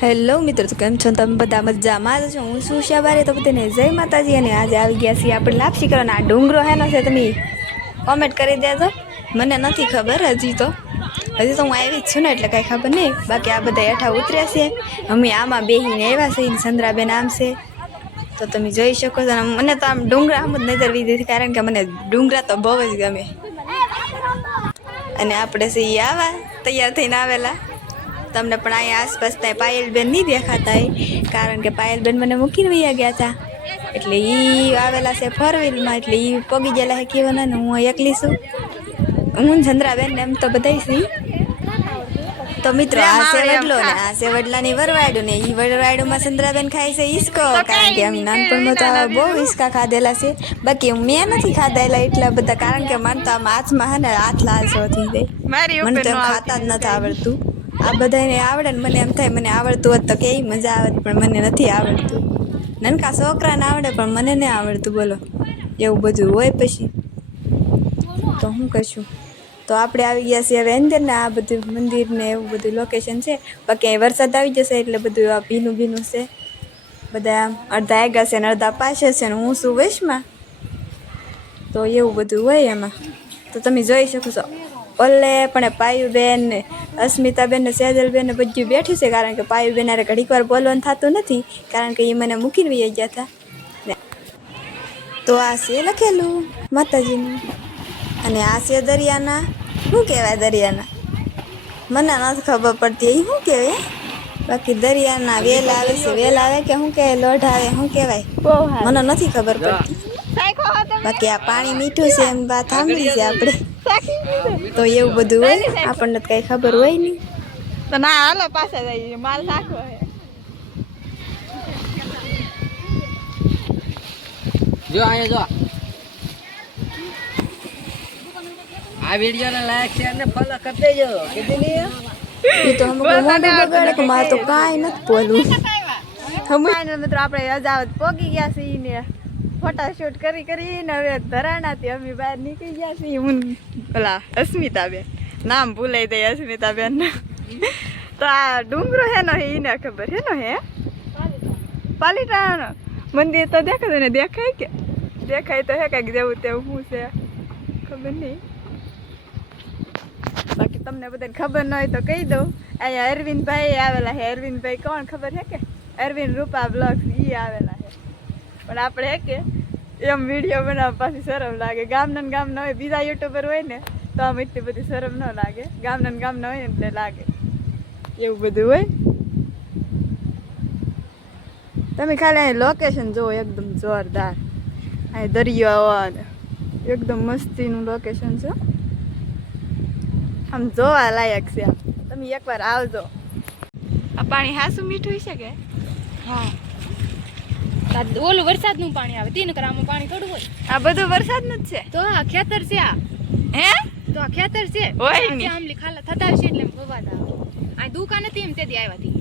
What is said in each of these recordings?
Hello મિત્રો, તો કેમ છો તમે બધા? મજામાં છો? હું છું શાબારી. તો બધાને જય માતાજી. અને આજે આવી ગયા છીએ આપણે લાપસી કરવાના. આ ડુંગરો હેનો છે તમે કોમેન્ટ કરી દેજો. મને નથી ખબર હજી તો હું આવી જ છું ને એટલે કાંઈ ખબર નહીં. બાકી આ બધા હેઠા ઉતર્યા છે, અમે આમાં બેહીને આવ્યા છે. ચંદ્રાબેન આમ છે તો તમે જોઈ શકો છો. મને તો આમ ડુંગરા આમ જ નજર વી દીધી, કારણ કે મને ડુંગરા તો બહુ જ ગમે. અને આપણે છે એ આવા તૈયાર થઈને આવેલા. તમને પણ અહીંયા આસપાસ ત્યાં પાયલબેન નહીં દેખાતા હોય, કારણ કે પાયલબેન મને મૂકીને વયા ગયા હતા. એટલે એ આવેલા છે ફોર વ્હીલમાં, એટલે એ પોગી ગયેલા છે કેવાના ને હું એકલી છું. હું ચંદ્રાબેન ને એમ તો બધા છે. તો મિત્રો આ છે વડલો ને આ છે વડલાની વરવાડું ને એ વરવાડુમાં ચંદ્રાબેન ખાય છે ઈસકો, કારણ કે અમે નાનપણમાં તો બહુ ઈસકા ખાધેલા છે. બાકી મેં નથી ખાધેલા એટલા બધા, કારણ કે મને તો આમ હાથમાં હે ને હાથ લાલસો થઈ જાય, મને તો ખાતા જ નથી આવડતું. આ બધાને આવડે ને મને એમ થાય મને આવડતું હોત તો કેવી મજા આવત, પણ મને નથી આવડતું. નનકા છોકરાને આવડે પણ મને નહીં આવડતું. બોલો, એવું બધું હોય પછી તો હું કશું. તો આપણે આવી ગયા છીએ હવે અંદર ને આ બધું મંદિર ને એવું બધું લોકેશન છે. બાકી અહીં વરસાદ આવી જશે એટલે બધું આ ભીનું ભીનું છે. બધા અડધા આગા છે ને અડધા પાછળ છે ને હું છું વશમાં, તો એવું બધું હોય એમાં. તો તમે જોઈ શકો છો ઓલે પણ પાયુબેન ને અસ્મિતાબેન ને સેજલબેન ને બધું બેઠું છે, કારણ કે પાયુબેન અરે ઘડીક વાર બોલવાનું થતું નથી, કારણ કે એ મને મૂકીને વહી ગયા હતા. તો આ છે લખેલું માતાજીનું, અને આ છે દરિયાના. શું કહેવાય દરિયાના? મને નથી ખબર પડતી એ શું કહેવાય. બાકી દરિયાના વેલ આવે છે, વેલ આવે કે શું કહેવાય, લોઢ આવે, શું કહેવાય મને નથી ખબર પડતી. બાકી આ પાણી મીઠું છે એમ વાત સાંભળી છે આપણે. તો એવું બધું હોય, આપણને કઈ ખબર હોય નહીં. તો ના હાલો પાછા જઈએ, માલ નાખવો હે. જો અહીંયા જો આ વિડિયો ને લાઈક શેર ને ફોલો કરી દેજો. કીધી ને એ તો અમુક મોઢું બગાડે કે મારે તો કાંઈ નથી બોલવું. મિત્રો આપણે અજાવત પોગી ગયા છીએ ને ફોટા શૂટ કરી કરીને હવે ધરાણાથી અમે બહાર નીકળી ગયા છીએ. હું પેલા અસ્મિતાબેન, નામ ભૂલાઈ દઈ અસ્મિતાબેન. તો આ ડુંગરો હેનો હે એને ખબર હેનો હે પાલીતાણા મંદિર તો દેખાય ને, દેખાય કે દેખાય તો હે કંઈક જેવું તેવું શું છે ખબર નહીં. બાકી તમને બધાને ખબર ન હોય તો કહી દઉં. અહીંયા અરવિંદભાઈ આવેલા છે. અરવિંદભાઈ કોણ ખબર છે કે? અરવિંદ રૂપા બ્લોગ્સ એ આવેલા છે. પણ આપણે હે કે એમ વિડીયો બનાવવા પાછી શરમ લાગે. ગામના ગામના હોય, બીજા યુટ્યુબર હોય ને તો આમ એટલી બધી શરમ ન લાગે. ગામના ગામના હોય ને એટલે લાગે. એવું બધું હોય. તમે ખાલી અહીં લોકેશન જુઓ, એકદમ જોરદાર. અહીં દરિયો એકદમ મસ્તીનું લોકેશન છે. આમ જોવા લાયક છે. તમે એકવાર આવજો. આ પાણી હાસું મીઠું છે કે? હા, ઓલું વરસાદનું પાણી આવે તીન કરામાં પાણી થોડું હોય. આ બધું વરસાદનું જ છે. તો આ ખેતર છે. આ હે તો આ ખેતર છે. હોય ને આમલી ખાલા થતા હશે એટલે એમ ફવાદ આવે. આ દુકાન હતી એમ તેથી આવ્યા હતી.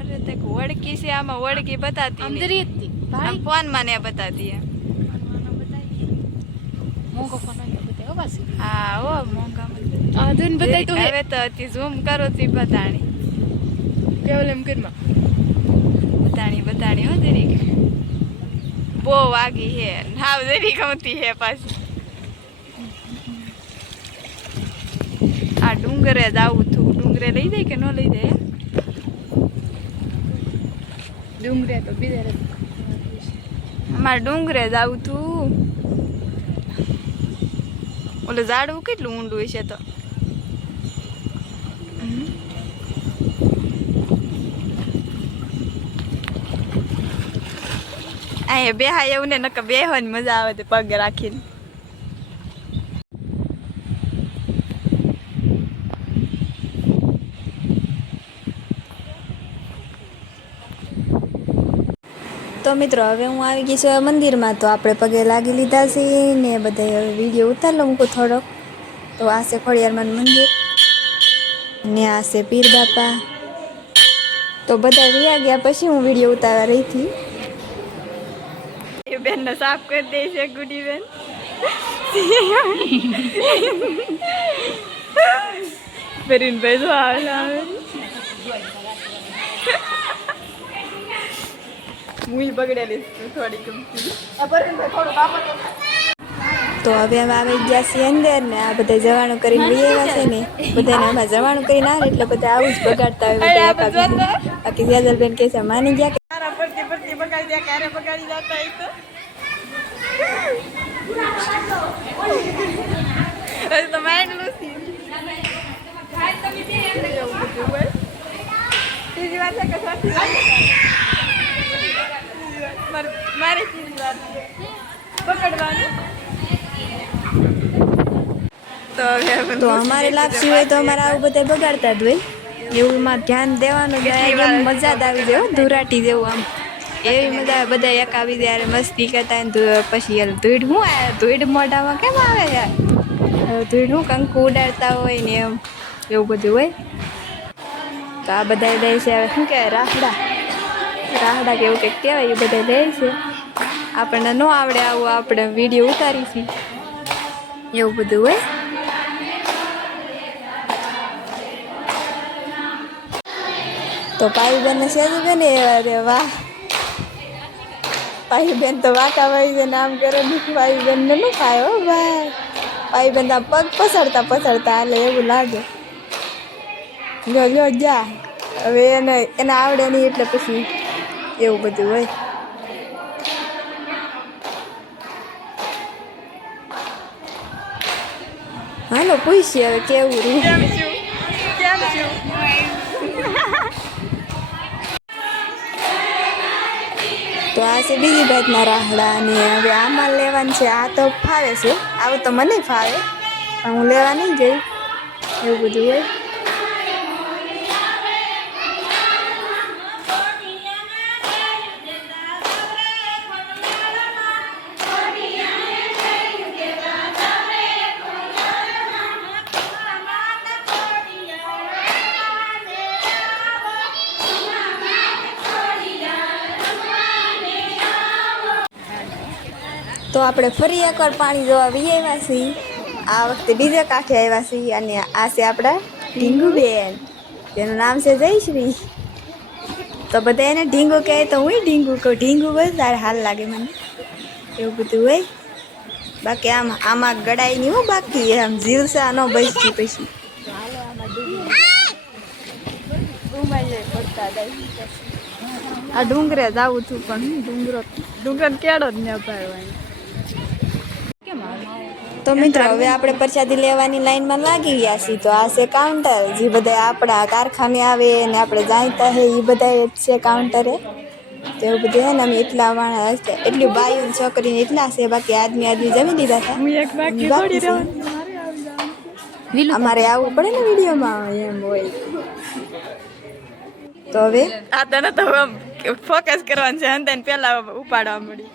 અરે તે વડકી છે, આમાં વડકી બતાતી આમ દરી હતી ભાઈ, ફોન માં ને બતાતી હે. મોંઘો ફોન આવ્યો બતાવ્યો પાછી. હા ઓ મોંઘા આ દુન બતાઈ તો હવે તો હતી ઝૂમ કરો તી બતાણી કેવલ એમ કરમાં બતાણી હો દરેક બહુ વાગી હે. હાવ દરેક આવતી હે પાછી. આ ડુંગરે જ આવું થું. ડુંગરે લઈ જાય કે ન લઈ જાય? ડુંગરે તો બીજે અમારે ડુંગરે જ આવું થું. ઓલે ઝાડવું કેટલું ઊંડું છે તો. અહીંયા બેહાય એવું ને નકર બેહવાની મજા આવે પગ રાખીને. તો મિત્રો હવે હું આવી ગઈ છું મંદિરમાં. તો આપણે પગે લાગી લીધા છે ને બધા હવે વિડીયો ઉતારી લઉં મૂકું થોડોક. તો આ છે ખોડિયારમાં મંદિર ને આ છે પીર બાપા. તો બધા વ્યા ગયા પછી હું વિડીયો ઉતારવા રહી હતી. એ બેન ને સાફ કરી દે છે ગુડી બેન. Berin bezo hala. હું બગડેલી છું થોડી ગમતી થોડું કામ તો હવે અમે આવી ગયા છીએ અંદર ને આ બધા જવાનું કરીને લઈ આવ્યા છે ને બધાને આમાં જવાનું કરીને આવે એટલે બધા આવું જ બગાડતા હોય બધા એકાબીજા. બાકી વ્યાજલબેન કહે છે માની ગયા કે તારા પડતી બગાડી દે ક્યારે બગાડી જતા હોય તો હજી તો માઇન્ડ લૂસી ત્રીજી વાત છે કે સાચી વાત મારી ત્રીજી વાત છે પકડવાની તો અમારે લાપસી હોય તો અમારે આવું બધા બગાડતા જ હોય એવું માં ધ્યાન દેવાનું જ એકદમ મજા જ આવી જાય ધુરાટી જેવું આમ એવી મજા આવે બધા એક આવી જાય મસ્તી કરતા ને પછી યાર ધૂળ શું આવે ધૂળ મોઢામાં કેમ આવે યાર ધૂળ શું કંકુ ઉડાડતા હોય ને એમ એવું બધું હોય. તો આ બધા લે છે હવે શું કહેવાય રાહડા કે એવું કંઈક કહેવાય એ બધા લે છે આપણને ન આવડે આવું આપણે વિડીયો ઉતારીશું એવું બધું હોય. તો પાઈબેન ને સેજુબેન અરે વાહ પાઈબેન તો વાંકા ભાઈ છે નામ કરે ને પાઈબેન ને નું ખાય હો ભાઈ પાઈબેન તો પગ પસરતા હાલે એવું લાગે. જો જા હવે એને આવડે નહીં એટલે પછી એવું બધું હોય. હાલો પૂછીએ હવે કેવું રહ્યું. કેમ છું તો આ છે બીજી જાતના રાહડા અને હવે આમાં લેવાનું છે. આ તો ફાવે છે આવું તો મને ફાવે પણ હું લેવા નહીં જઈ એવું બધું હોય. તો આપણે ફરી એકવાર પાણી જોવા વી આવ્યા છીએ. આ વખતે બીજા કાંઠે આવ્યા છીએ અને આ છે આપણા ઢીંગુબેન જેનું નામ છે જયશ્રી. તો બધા એને ઢીંગુ કહે તો હું ઢીંગુ કહું. ઢીંગુ બસ તારે હાલ લાગે મને એવું બધું હોય. બાકી આમાં ગળાઈ નહીં હું બાકી આમ જીવસા ન બચતી પછી આ ડુંગરે જ આવું છું પણ ડુંગર કેળો જ ન પાડવાની. તો મિત્રો હવે આપણે પ્રસાદી લેવાની લાઈનમાં લાગી ગયા છીએ. તો આ છે કાઉન્ટર જે બધા આપણા કારખાને આવે ને આપણે જાણતા હે એ બધા છે કાઉન્ટરે. તો એવું બધું હે ને અમે એટલા માણસ એટલી બાયું છોકરીને એટલા છે બાકી આદમી જમી દીધા હતા. અમારે આવવું પડે ને વિડીયોમાં એમ હોય. તો હવે આ તને તો ફોકસ કરવાનું છે અને પેલા ઉપાડવા મળી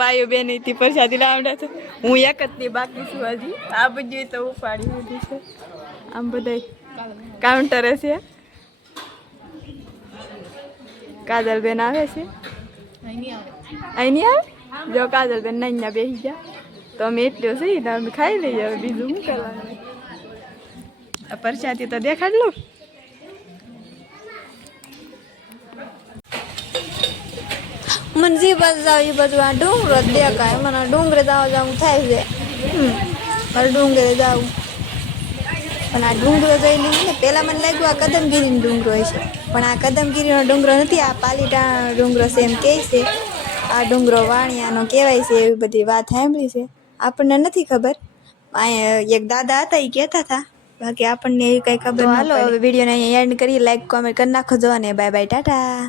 પાયો બેન થી પ્રસાદી લાવડા છે. હું એક જ ની બાકી છું હજી. આ બધું તો ઉપાડી દીધી છે. આમ બધા કાઉન્ટરે છે. કાજલબેન આવે છે અહીં નહીં આવે. જો કાજલબેન નાઈના બેસી ગયા તો અમે એટલું છે તો અમે ખાઈ લઈએ. હવે બીજું શું કરવાનું. પ્રસાદી તો દેખાડ લો. મને જે બાજુ જાવ એ બાજુ આ ડુંગરો જ દેખાય. મને ડુંગરે જવું થાય છે. મારે ડુંગરે જવું પણ આ ડુંગરો જોઈ લીધું ને પહેલાં મને લાગ્યું આ કદમગીરીનો ડુંગરો હોય છે પણ આ કદમગીરીનો ડુંગરો નથી. આ પાલીતાણાનો ડુંગરો છે એમ કહે છે. આ ડુંગરો વાણિયાનો કહેવાય છે એવી બધી વાત સાંભળી છે. આપણને નથી ખબર. અહીંયા એક દાદા હતા એ કહેતા હતા બાકી આપણને એવી કંઈ ખબર. હાલો હવે વિડીયોને અહીંયા એન્ડ કરી લાઈક કોમેન્ટ કરી નાખો. જો અને બાય બાય ટાટા.